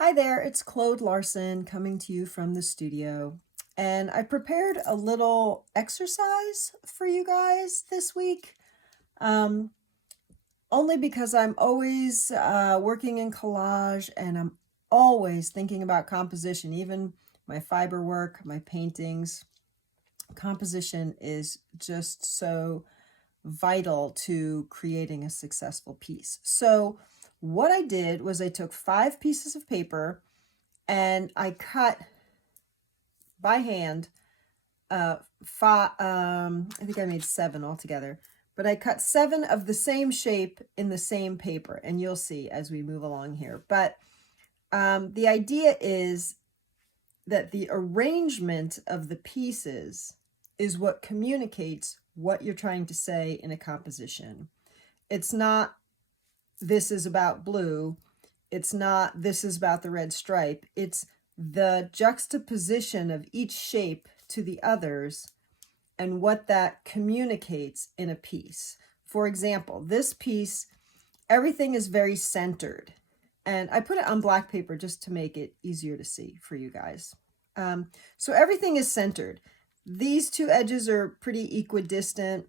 Hi there, it's Claude Larson coming to you from the studio. And I prepared a little exercise for you guys this week, um, only because I'm always working in collage and I'm always thinking about composition, even my fiber work, my paintings. Composition is just so vital to creating a successful piece. So, what I did was I took 5 pieces of paper and I cut by hand I think I made 7 altogether, but I cut 7 of the same shape in the same paper, and you'll see as we move along here. But the idea is that the arrangement of the pieces is what communicates what you're trying to say in a composition. It's not this is about blue. It's not this is about the red stripe. It's the juxtaposition of each shape to the others and what that communicates in a piece. For example, this piece, everything is very centered. And I put it on black paper just to make it easier to see for you guys. So everything is centered. These 2 edges are pretty equidistant.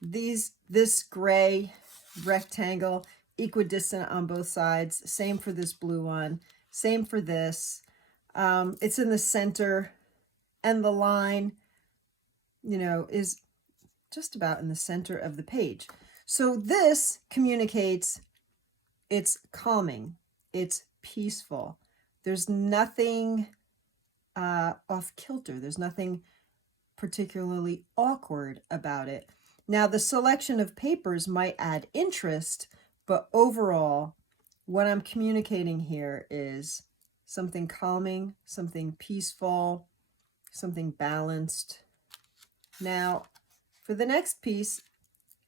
This gray rectangle, equidistant on both sides. Same for this blue one. Same for this. It's in the center, and the line, is just about in the center of the page. So this communicates it's calming, it's peaceful. There's nothing off kilter. There's nothing particularly awkward about it. Now, the selection of papers might add interest, but overall, what I'm communicating here is something calming, something peaceful, something balanced. Now, for the next piece,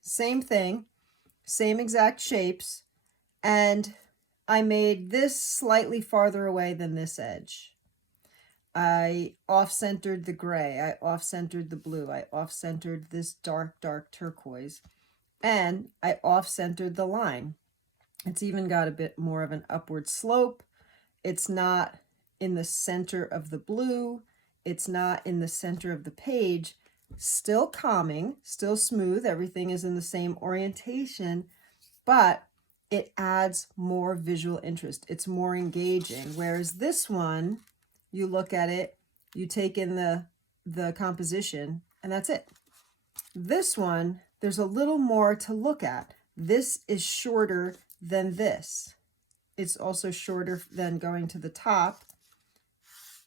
same thing, same exact shapes, and I made this slightly farther away than this edge. I off-centered the gray, I off-centered the blue, I off-centered this dark, dark turquoise, and I off-centered the line. It's even got a bit more of an upward slope. It's not in the center of the blue. It's not in the center of the page. Still calming, still smooth. Everything is in the same orientation, but it adds more visual interest. It's more engaging. Whereas this one, you look at it, you take in the composition, and that's it. This one, there's a little more to look at. This is shorter than this. It's also shorter than going to the top,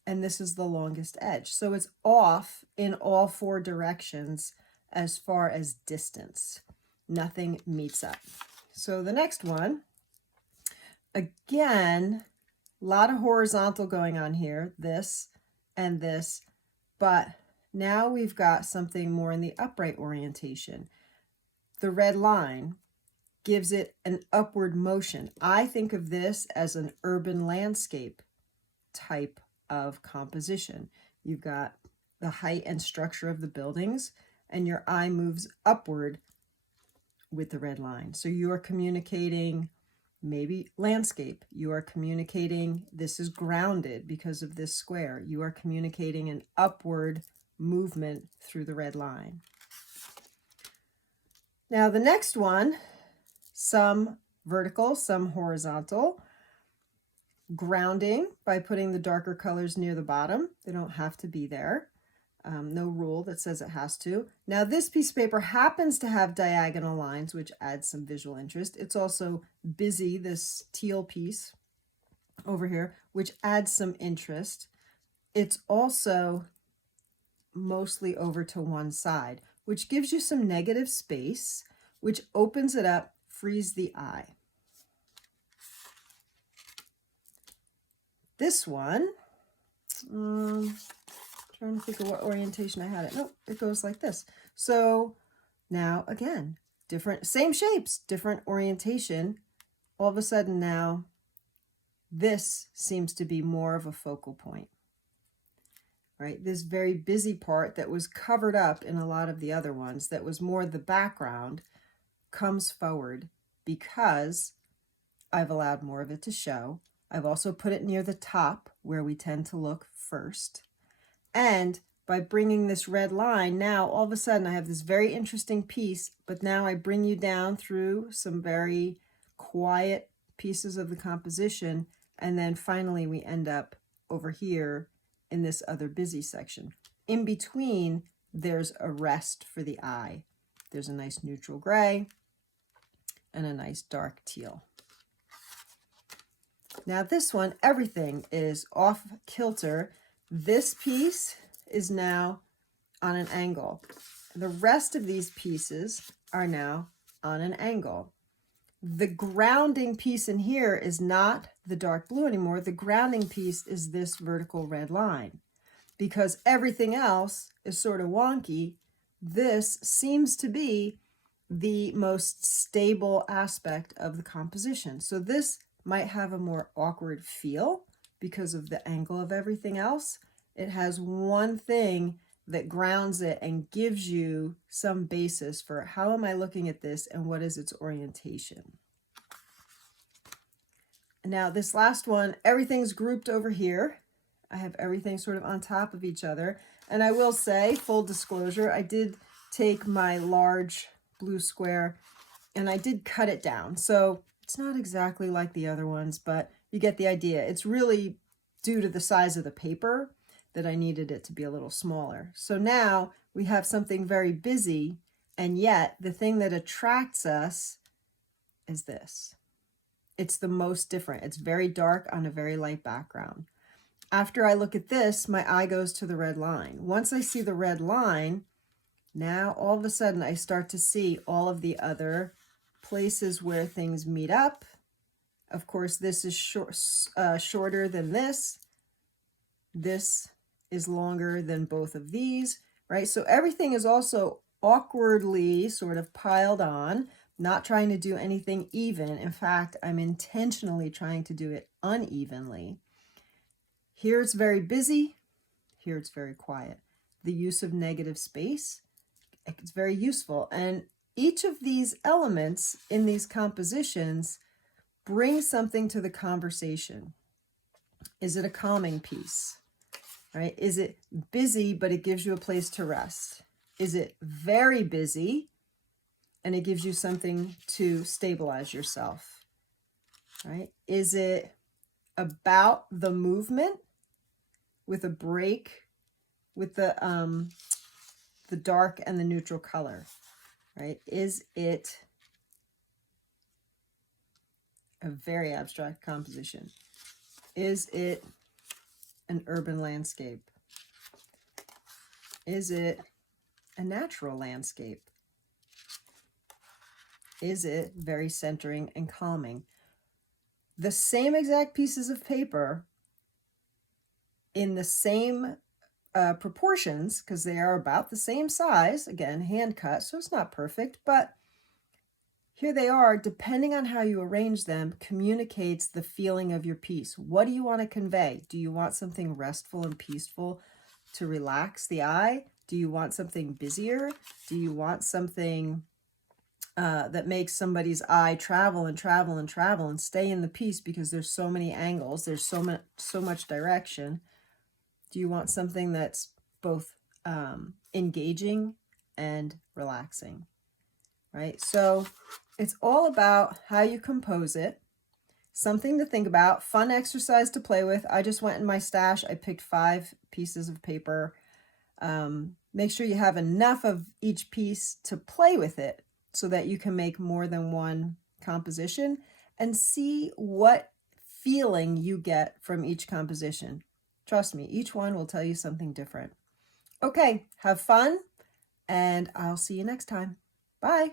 and this is the longest edge. So it's off in all 4 directions as far as distance. Nothing meets up. So the next one, again, a lot of horizontal going on here, this and this, but now we've got something more in the upright orientation. The red line gives it an upward motion. I think of this as an urban landscape type of composition. You've got the height and structure of the buildings, and your eye moves upward with the red line. So you are communicating maybe landscape. You are communicating this is grounded because of this square. You are communicating an upward movement through the red line. Now the next one, some vertical, some horizontal. Grounding by putting the darker colors near the bottom. They don't have to be there. No rule that says it has to. Now this piece of paper happens to have diagonal lines, which adds some visual interest. It's also busy, this teal piece over here, which adds some interest. It's also mostly over to one side, which gives you some negative space, which opens it up, frees the eye. This one, trying to think of what orientation I had it. Nope, it goes like this. So now again, different, same shapes, different orientation. All of a sudden now, this seems to be more of a focal point, right? This very busy part that was covered up in a lot of the other ones, that was more the background, comes forward because I've allowed more of it to show. I've also put it near the top where we tend to look first. And by bringing this red line, now all of a sudden I have this very interesting piece, but now I bring you down through some very quiet pieces of the composition, and then finally we end up over here in this other busy section. In between, there's a rest for the eye. There's a nice neutral gray and a nice dark teal. Now this one, everything is off kilter. This piece is now on an angle. The rest of these pieces are now on an angle. The grounding piece in here is not the dark blue anymore. The grounding piece is this vertical red line. Because everything else is sort of wonky, this seems to be the most stable aspect of the composition. So this might have a more awkward feel because of the angle of everything else. It has one thing that grounds it and gives you some basis for how am I looking at this and what is its orientation. Now this last one, everything's grouped over here. I have everything sort of on top of each other. And I will say, full disclosure, I did take my large blue square and I did cut it down. So it's not exactly like the other ones, but you get the idea. It's really due to the size of the paper that I needed it to be a little smaller. So now we have something very busy, and yet the thing that attracts us is this. It's the most different. It's very dark on a very light background. After I look at this, my eye goes to the red line. Once I see the red line, now all of a sudden I start to see all of the other places where things meet up. Of course, this is shorter than this. This is longer than both of these, right? So everything is also awkwardly sort of piled on, not trying to do anything even. In fact, I'm intentionally trying to do it unevenly. Here it's very busy, here it's very quiet. The use of negative space, it's very useful. And each of these elements in these compositions brings something to the conversation. Is it a calming piece, right? Is it busy, but it gives you a place to rest? Is it very busy and it gives you something to stabilize yourself, right? Is it about the movement with a break with the dark and the neutral color, right? Is it a very abstract composition? Is it an urban landscape? Is it a natural landscape? Is it very centering and calming? The same exact pieces of paper in the same proportions, because they are about the same size, again, hand cut, so it's not perfect, but here they are, depending on how you arrange them, communicates the feeling of your piece. What do you want to convey? Do you want something restful and peaceful to relax the eye? Do you want something busier? Do you want something that makes somebody's eye travel and travel and travel and stay in the piece because there's so many angles, there's so much direction? Do you want something that's both engaging and relaxing, right? So it's all about how you compose it, something to think about, fun exercise to play with. I just went in my stash. I picked 5 pieces of paper. Make sure you have enough of each piece to play with it so that you can make more than one composition and see what feeling you get from each composition. Trust me, each one will tell you something different. Okay, have fun, and I'll see you next time. Bye.